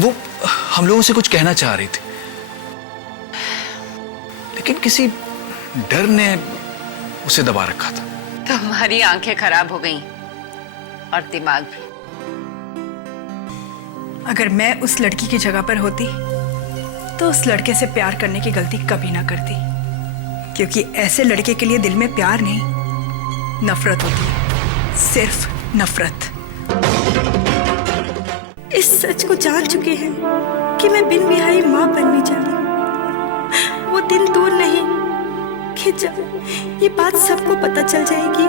वो हम लोगों से कुछ कहना चाह रही थी, लेकिन किसी डर ने उसे दबा रखा था। तुम्हारी आंखें खराब हो गईं और दिमाग भी। अगर मैं उस लड़की की जगह पर होती तो उस लड़के से प्यार करने की गलती कभी ना करती, क्योंकि ऐसे लड़के के लिए दिल में प्यार नहीं, नफरत होती है, सिर्फ नफरत। इस सच को जान चुके हैं कि मैं बिन विवाही मां बनने जा रही हूं। वो दिन दूर नहीं कि जब ये बात सबको पता चल जाएगी,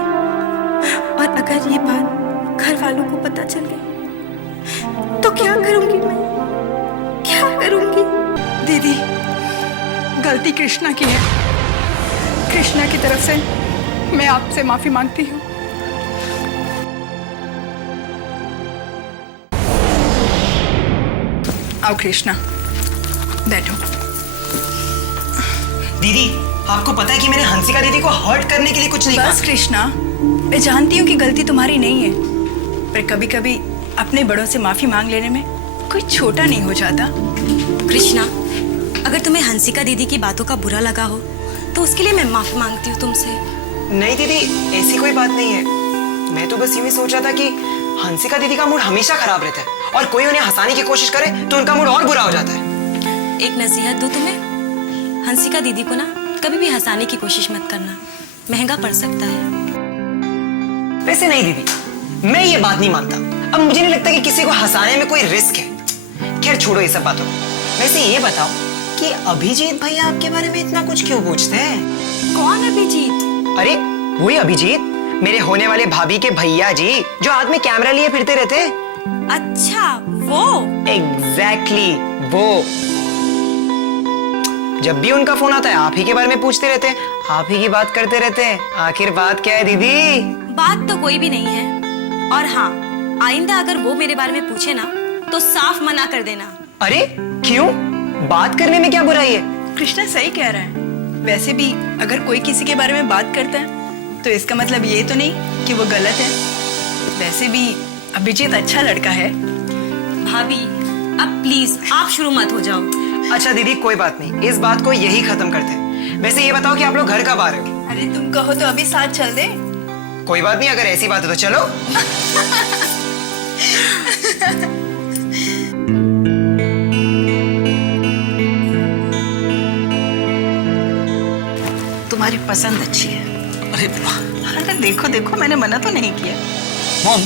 और अगर ये बात घर वालों को पता चल गई तो क्या करूंगी मैं, क्या करूंगी? दीदी, गलती कृष्णा की है। कृष्णा की तरफ से मैं आपसे माफी मांगती हूँ। आओ कृष्णा, बैठो। दीदी, आपको पता है कि मैंने हंसिका दीदी को हर्ट करने के लिए कुछ नहीं कहा। बस कृष्णा, मैं जानती हूँ कि गलती तुम्हारी नहीं है, पर कभी कभी अपने बड़ों से माफी मांग लेने में कोई छोटा नहीं हो जाता। कृष्णा, अगर तुम्हें हंसिका दीदी की बातों का बुरा लगा हो तो उसके लिए मैं माफी मांगती हूँ तुमसे। नहीं दीदी, ऐसी कोई बात नहीं है। मैं तो बस यूं ही सोच रहा था कि हंसिका दीदी का मूड हमेशा खराब रहता है, और कोई उन्हें हंसाने की कोशिश करे तो उनका मूड और बुरा हो जाता है। एक नसीहत दूं तुम्हें, हंसिका दीदी को ना कभी भी हंसाने की कोशिश मत करना, महंगा पड़ सकता है। वैसे नहीं दीदी, मैं ये बात नहीं मानता। अब मुझे नहीं लगता कि किसी को हंसाने में कोई रिस्क है। खैर छोड़ो ये सब बातों को। वैसे ये बताओ कि अभिजीत भैया आपके बारे में इतना कुछ क्यों पूछते हैं? कौन अभिजीत? अरे वही अभिजीत, मेरे होने वाले भाभी के भैया जी, जो हाथ में कैमरा लिए फिरते रहते। अच्छा, वो? एग्जैक्टली वो। जब भी उनका फोन आता है आप ही के बारे में पूछते रहते हैं, आप ही की बात करते रहते हैं। आखिर बात क्या है दीदी? बात तो कोई भी नहीं है, और हाँ, आइंदा अगर वो मेरे बारे में पूछे ना तो साफ मना कर देना। अरे क्यों? बात करने में क्या बुराई है? कृष्णा सही कह रहा है। वैसे भी अगर कोई किसी के बारे में बात करता है तो इसका मतलब ये तो नहीं कि वो गलत है। वैसे भी अभिजीत अच्छा लड़का है। भाभी, अब प्लीज आप शुरू मत हो जाओ। अच्छा दीदी, कोई बात नहीं, इस बात को यही खत्म करते हैं। वैसे ये बताओ कि आप लोग घर कब आ रहे हो? अरे तुम कहो तो अभी साथ चल दे। कोई बात नहीं, अगर ऐसी बात है तो चलो। तुम्हारी पसंद अच्छी है। अरे देखो देखो, मैंने मना तो नहीं किया। मॉम,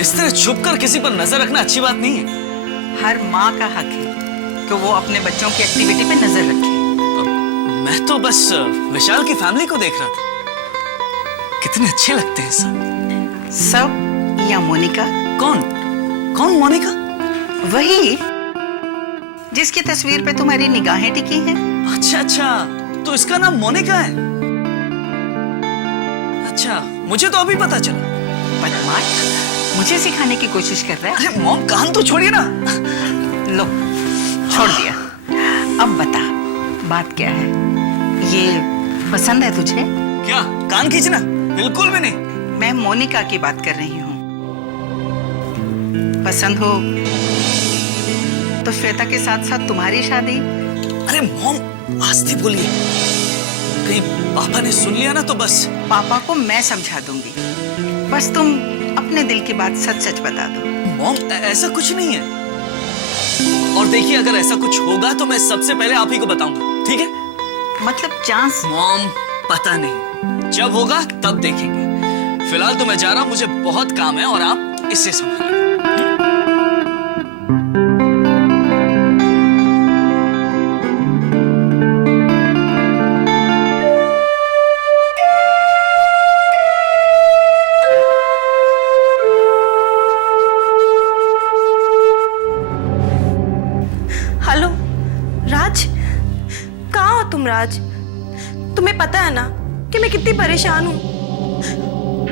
इस तरह छुप कर किसी पर नजर रखना अच्छी बात नहीं है। हर माँ का हक है कि वो अपने बच्चों की एक्टिविटी पे नजर रखे। मैं तो बस विशाल की फैमिली को देख रहा था। कितने अच्छे लगते हैं सब। सब या मोनिका? कौन कौन मोनिका? वही जिसकी तस्वीर पे तुम्हारी निगाहें टिकी हैं। अच्छा अच्छा, तो इसका नाम मोनिका है। अच्छा, मुझे तो अभी पता चला। बदमाश, मुझे सिखाने की कोशिश कर रहा है। अरे मॉम, कान तो छोड़िए ना। लो, छोड़ दिया। अब बता, बात क्या है? ये पसंद है तुझे? क्या कान खींचना? बिल्कुल भी नहीं। मैं मोनिका की बात कर रही हूँ। पसंद हो तो श्वेता के साथ साथ तुम्हारी शादी। अरे मॉम, आस्ते बोलिए, कहीं पापा ने सुन लिया ना तो बस। पापा को मैं समझा दूंगी, बस तुम अपने दिल की बात सच सच बता दो। मॉम, ऐसा कुछ नहीं है। और देखिए, अगर ऐसा कुछ होगा तो मैं सबसे पहले आप ही को बताऊंगा, ठीक है? मतलब चांस? मॉम, पता नहीं, जब होगा तब देखेंगे। फिलहाल तो मैं जा रहा हूं, मुझे बहुत काम है, और आप इससे संभालिए। हेलो राज, कहाँ हो तुम? राज, तुम्हें पता है ना कि मैं कितनी परेशान हूँ,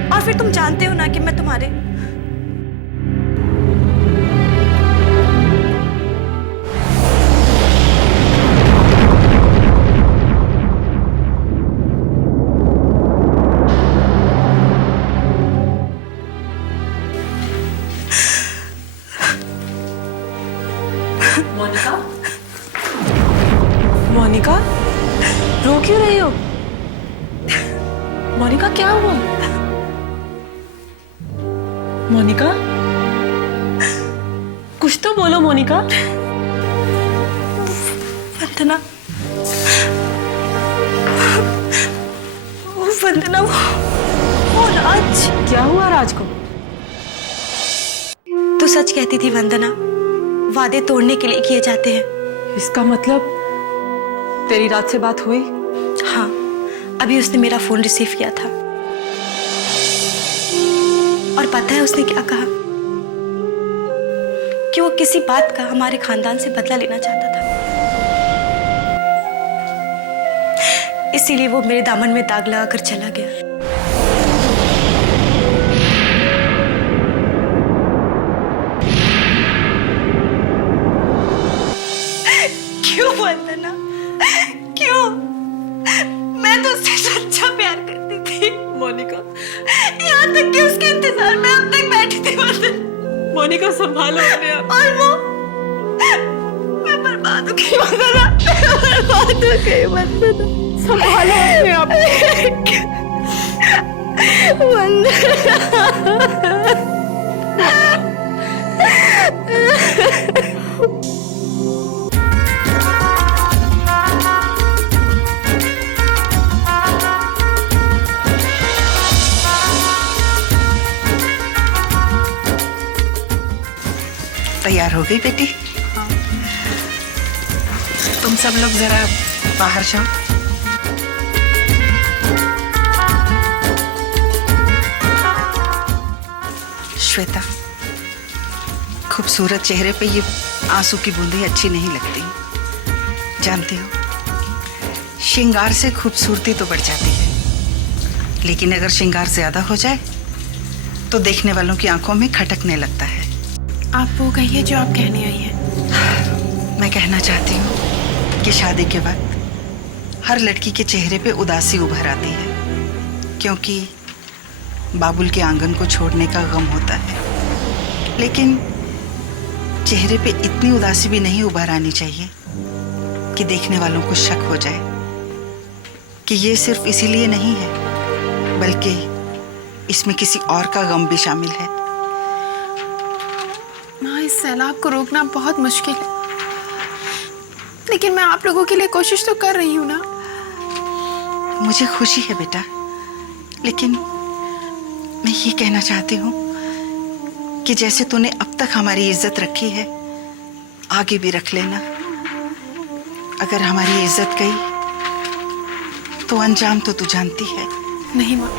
और फिर तुम जानते हो ना कि मैं तुम्हारे मोनिका, मोनिका, रो क्यों रही हो? मोनिका क्या हुआ? मोनिका, कुछ तो बोलो मोनिका। वंदना, वंदना, वो राज। क्या हुआ राज को? तू सच कहती थी वंदना, वादे तोड़ने के लिए किए जाते हैं। इसका मतलब तेरी रात से बात हुई? हाँ, अभी उसने मेरा फोन रिसीव किया था और पता है उसने क्या कहा? कि वो किसी बात का हमारे खानदान से बदला लेना चाहता था, इसीलिए वो मेरे दामन में दाग लगाकर चला गया। क्यों वंदना, क्यों? मैं तो उससे सच्चा प्यार करती थी मोनिका, यहाँ तक कि उसके इंतजार में अब तक बैठी थी वंदना। मोनिका संभालो अपने आप। और वो मैं बर्बाद हो गई वंदना, मैं बर्बाद हो गई वंदना। संभालो अपने आप। तैयार हो गई बेटी? तुम सब लोग जरा बाहर जाओ। श्वेता, खूबसूरत चेहरे पे ये आंसू की बूंदें अच्छी नहीं लगती। जानती हो, श्रृंगार से खूबसूरती तो बढ़ जाती है, लेकिन अगर श्रृंगार ज्यादा हो जाए तो देखने वालों की आंखों में खटकने लगता है। आप वो कहिए जो आप कहने आई हैं। मैं कहना चाहती हूँ कि शादी के बाद हर लड़की के चेहरे पे उदासी उभर आती है, क्योंकि बाबुल के आंगन को छोड़ने का गम होता है। लेकिन चेहरे पे इतनी उदासी भी नहीं उभर आनी चाहिए कि देखने वालों को शक हो जाए कि ये सिर्फ इसीलिए नहीं है, बल्कि इसमें किसी और का गम भी शामिल है। माँ, इस सैलाब को रोकना बहुत मुश्किल है, लेकिन मैं आप लोगों के लिए कोशिश तो कर रही हूँ ना। मुझे खुशी है बेटा, लेकिन मैं ये कहना चाहती हूँ कि जैसे तूने अब तक हमारी इज्जत रखी है, आगे भी रख लेना। अगर हमारी इज्जत गई तो अंजाम तो तू जानती है। नहीं माँ,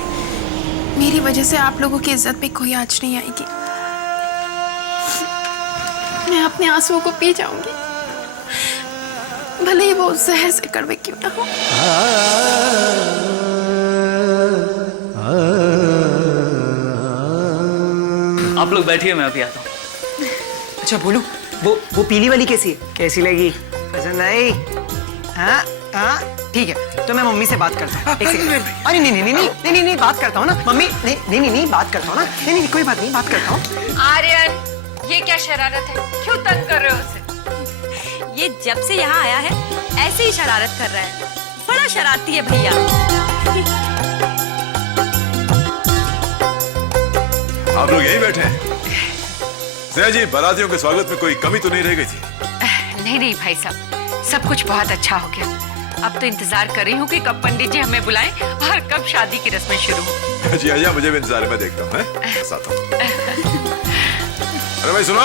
मेरी वजह से आप लोगों की इज्जत पे कोई आँच नहीं आएगी। मैं अपने आंसुओं को पी जाऊंगी, भले ही वो जहर से कड़वे क्यों ना हो। आप लोग बैठिए, मैं अभी आता हूँ। अच्छा बोलू, वो पीली वाली कैसी है? कैसी लगी? पसंद आई? हाँ हाँ, ठीक है, तो मैं मम्मी से बात करता हूँ। एक सेकंड। अरे नहीं, बात करता हूँ ना मम्मी। नहीं, बात करता हूँ ना। नहीं, कोई बात नहीं, बात करता हूँ। आर्यन, ये क्या शरारत है? क्यों तंग कर रहे हो उसे? ये जब से यहाँ आया है ऐसे ही शरारत कर रहा है, बड़ा शरारती है भैया। आप लोग यहीं बैठे हैं? जया जी, बारातियों के स्वागत में कोई कमी तो नहीं रह गई थी? नहीं भाई साहब, सब कुछ बहुत अच्छा हो गया। अब तो इंतजार कर रही हूँ कि कब पंडित जी हमें बुलाएं और कब शादी की रस्में शुरू हो। जी आजा, मुझे भी इंतजार में देखता हूँ। साथ हूँ। अरे भाई सुनो।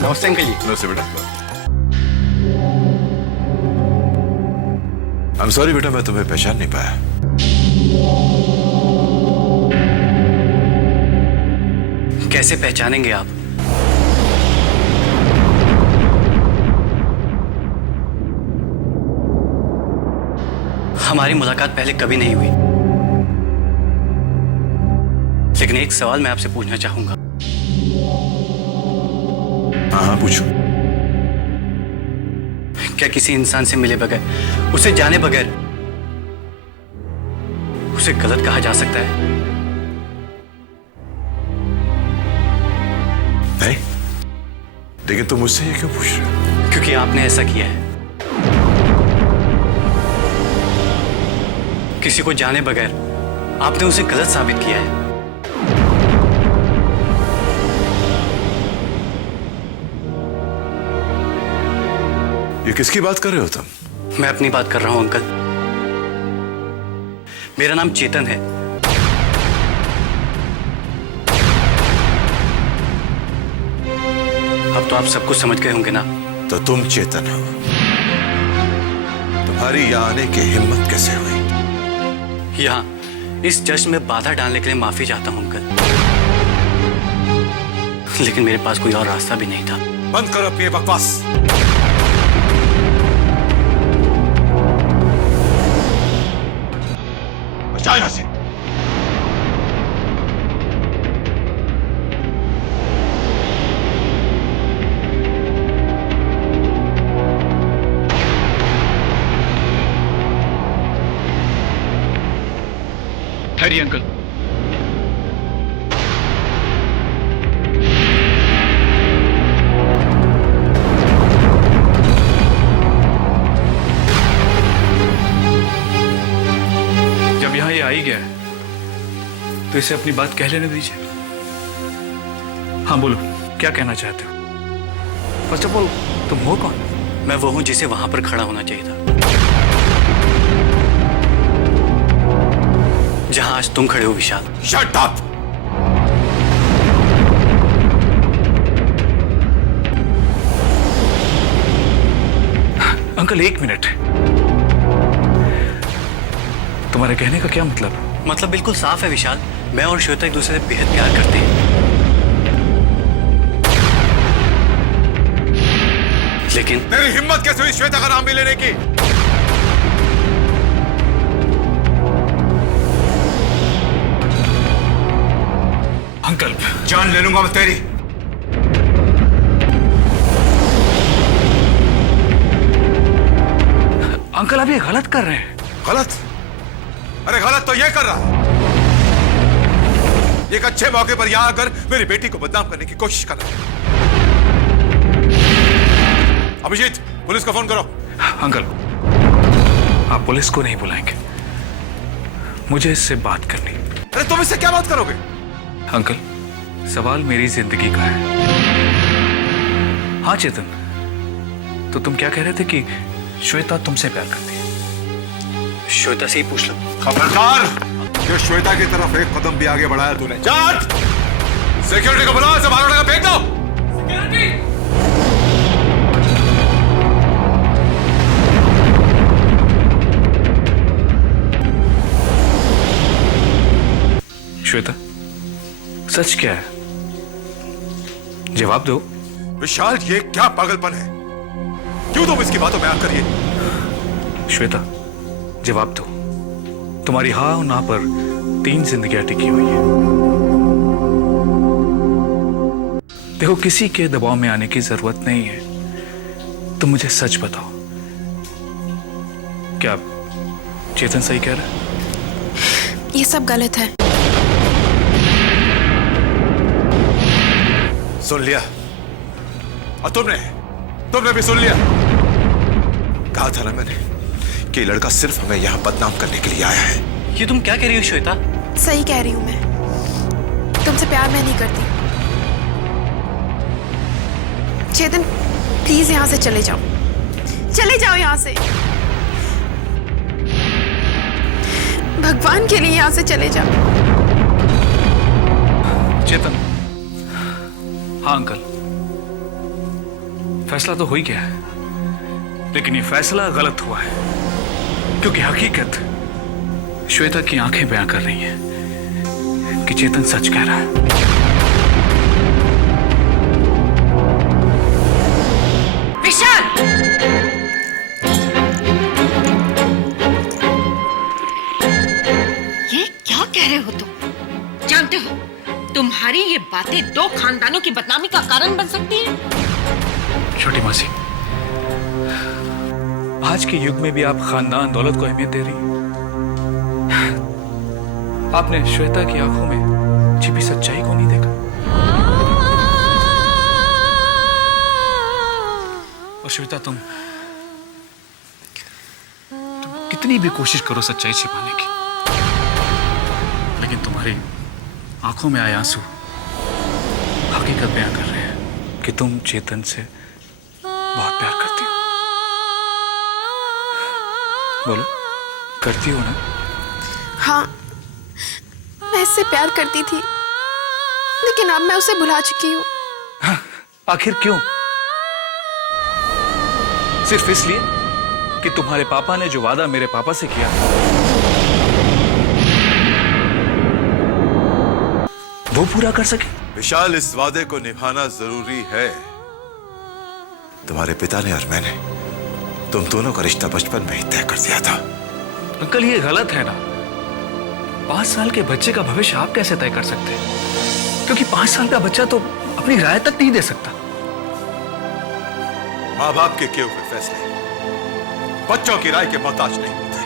नमस्ते अंकल जी। नमस्ते बेटा। I'm sorry बेटा, मैं तुम्हें पहचान नहीं पाया। कैसे पहचानेंगे आप? हमारी मुलाकात पहले कभी नहीं हुई, लेकिन एक सवाल मैं आपसे पूछना चाहूंगा। हाँ पूछो। क्या किसी इंसान से मिले बगैर, उसे जाने बगैर, उसे गलत कहा जा सकता है? नहीं, लेकिन तुम मुझसे ये क्यों पूछ रहे हो? क्योंकि आपने ऐसा किया है। किसी को जाने बगैर आपने उसे गलत साबित किया है। ये किसकी बात कर रहे हो तुम? मैं अपनी बात कर रहा हूं अंकल। मेरा नाम चेतन है। अब तो आप सब कुछ समझ गए होंगे ना? तो तुम चेतन हो। तुम्हारी यहाँ आने की हिम्मत कैसे हुई? यहाँ इस जश्न में बाधा डालने के लिए माफी चाहता हूं अंकल, लेकिन मेरे पास कोई और रास्ता भी नहीं था। बंद करो अपनी ये बकवास। जाओ यहाँ से। ठहरिए अंकल। जब यहां ये आ ही गया है तो इसे अपनी बात कह लेने दीजिए। हाँ बोलो, क्या कहना चाहते हो? फर्स्ट ऑफ ऑल तुम हो कौन? मैं वो हूं जिसे वहां पर खड़ा होना चाहिए था, जहां आज तुम खड़े हो विशाल। Shut up! अंकल एक मिनट, तुम्हारे कहने का क्या मतलब? मतलब बिल्कुल साफ है विशाल, मैं और श्वेता एक दूसरे से बेहद प्यार करते हैं। लेकिन तेरी हिम्मत कैसे हुई श्वेता का नाम भी लेने की? अंकल जान ले लूंगा मैं तेरी। अंकल आप ये गलत कर रहे हैं। गलत? अरे गलत तो ये कर रहा है। एक अच्छे मौके पर यहां आकर मेरी बेटी को बदनाम करने की कोशिश कर रहा है। अभिजीत, पुलिस को फोन करो। अंकल आप पुलिस को नहीं बुलाएंगे, मुझे इससे बात करनी। अरे तुम इससे क्या बात करोगे? अंकल सवाल मेरी जिंदगी का है। हाँ चेतन, तो तुम क्या कह रहे थे कि श्वेता तुमसे प्यार करती है? श्वेता से ही पूछ लो। खबरदार, जो श्वेता की तरफ एक कदम भी आगे बढ़ाया तूने। जाट! सिक्योरिटी को बुलाओ, से बाहर फेंक दो। सिक्योरिटी! श्वेता सच क्या है? जवाब दो। विशाल, ये क्या पागलपन है? क्यों तुम इसकी बातों में आकर ये? श्वेता जवाब दो। तुम्हारी हाँ और ना पर 3 जिंदगियां टिकी हुई है। देखो, किसी के दबाव में आने की जरूरत नहीं है। तुम मुझे सच बताओ, क्या चेतन सही कह रहा है? ये सब गलत है। सुन लिया? और तुमने भी सुन लिया? कहा था ना मैंने कि लड़का सिर्फ हमें यहां बदनाम करने के लिए आया है। ये तुम क्या कह रही हो श्वेता? सही कह रही हूं मैं, तुमसे प्यार मैं नहीं करती। चेतन प्लीज यहां से चले जाओ, चले जाओ यहां से। भगवान के लिए यहां से चले जाओ। चेतन, हाँ अंकल, फैसला तो हो ही गया है, लेकिन ये फैसला गलत हुआ है, क्योंकि हकीकत श्वेता की आंखें बयां कर रही हैं कि चेतन सच कह रहा है। विशाल! ये क्या कह रहे हो तुम? जानते हो तुम्हारी ये बातें 2 खानदानों की बदनामी का कारण बन सकती है। छोटी मासी, आज के युग में भी आप खानदान दौलत को अहमियत दे रही हैं। आपने श्वेता की आंखों में छिपी सच्चाई को नहीं देखा। और श्वेता तुम कितनी भी कोशिश करो सच्चाई छिपाने की, लेकिन तुम्हारी आंखों में आए आंसू हकीकत बयां कर रहे हैं कि तुम चेतन से बहुत प्यार करती हो। बोलो, करती हो ना? हाँ, मैं इससे प्यार करती थी, लेकिन अब मैं उसे भुला चुकी हूँ। हाँ, आखिर क्यों? सिर्फ इसलिए कि तुम्हारे पापा ने जो वादा मेरे पापा से किया वो पूरा कर सके। विशाल, इस वादे को निभाना जरूरी है। तुम्हारे पिता ने और मैंने तुम दोनों का रिश्ता बचपन में ही तय कर दिया था। अंकल, ये गलत है ना। 5 साल के बच्चे का भविष्य आप कैसे तय कर सकते हैं? क्योंकि 5 साल का बच्चा तो अपनी राय तक नहीं दे सकता। माँ बाप के किए हुए फैसले बच्चों की राय के मोहताज नहीं होते।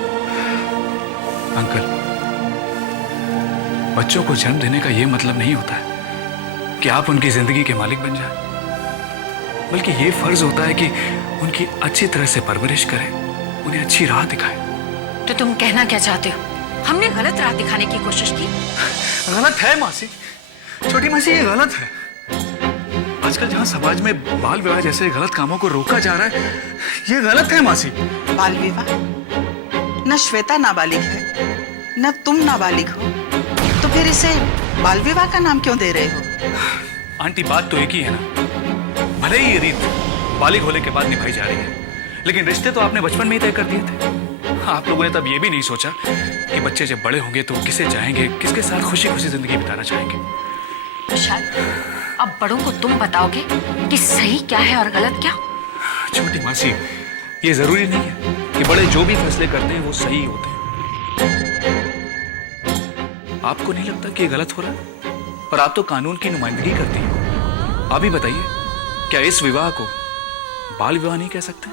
अंकल, बच्चों को जन्म देने का यह मतलब नहीं होता है कि आप उनकी जिंदगी के मालिक बन जाएं, बल्कि यह फर्ज होता है कि उनकी अच्छी तरह से परवरिश करें, उन्हें अच्छी राह दिखाएं। तो तुम कहना क्या चाहते हो? हमने गलत राह दिखाने की कोशिश की? गलत है मासी, छोटी मासी, ये गलत है। आजकल जहां समाज में बाल विवाह जैसे गलत कामों को रोका जा रहा है, ये गलत है मासी। बाल विवाह? न श्वेता नाबालिग है, न तुम नाबालिग हो, तो फिर इसे बाल विवाह का नाम क्यों दे रहे हो? आंटी, बात तो एक ही है ना। भले ही ये रीत बालिग होने के बाद निभाई जा रही है, लेकिन रिश्ते तो आपने बचपन में ही तय कर दिए थे। आप लोगों ने तब ये भी नहीं सोचा कि बच्चे जब बड़े होंगे तो किसे चाहेंगे, किसके साथ खुशी खुशी जिंदगी बिताना चाहेंगे। विशाल, अब बड़ों को तुम बताओगे कि सही क्या है और गलत क्या? छोटी मासी, ये जरूरी नहीं है कि बड़े जो भी फैसले करते हैं वो सही होते हैं। आपको नहीं लगता कि ये गलत हो रहा है? और आप तो कानून की नुमाइंदगी करती हैं। आप ही बताइए, क्या इस विवाह को बाल विवाह नहीं कह सकते?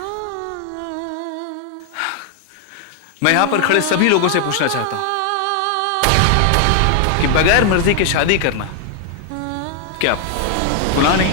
मैं यहां पर खड़े सभी लोगों से पूछना चाहता हूं कि बगैर मर्जी के शादी करना क्या गुनाह नहीं?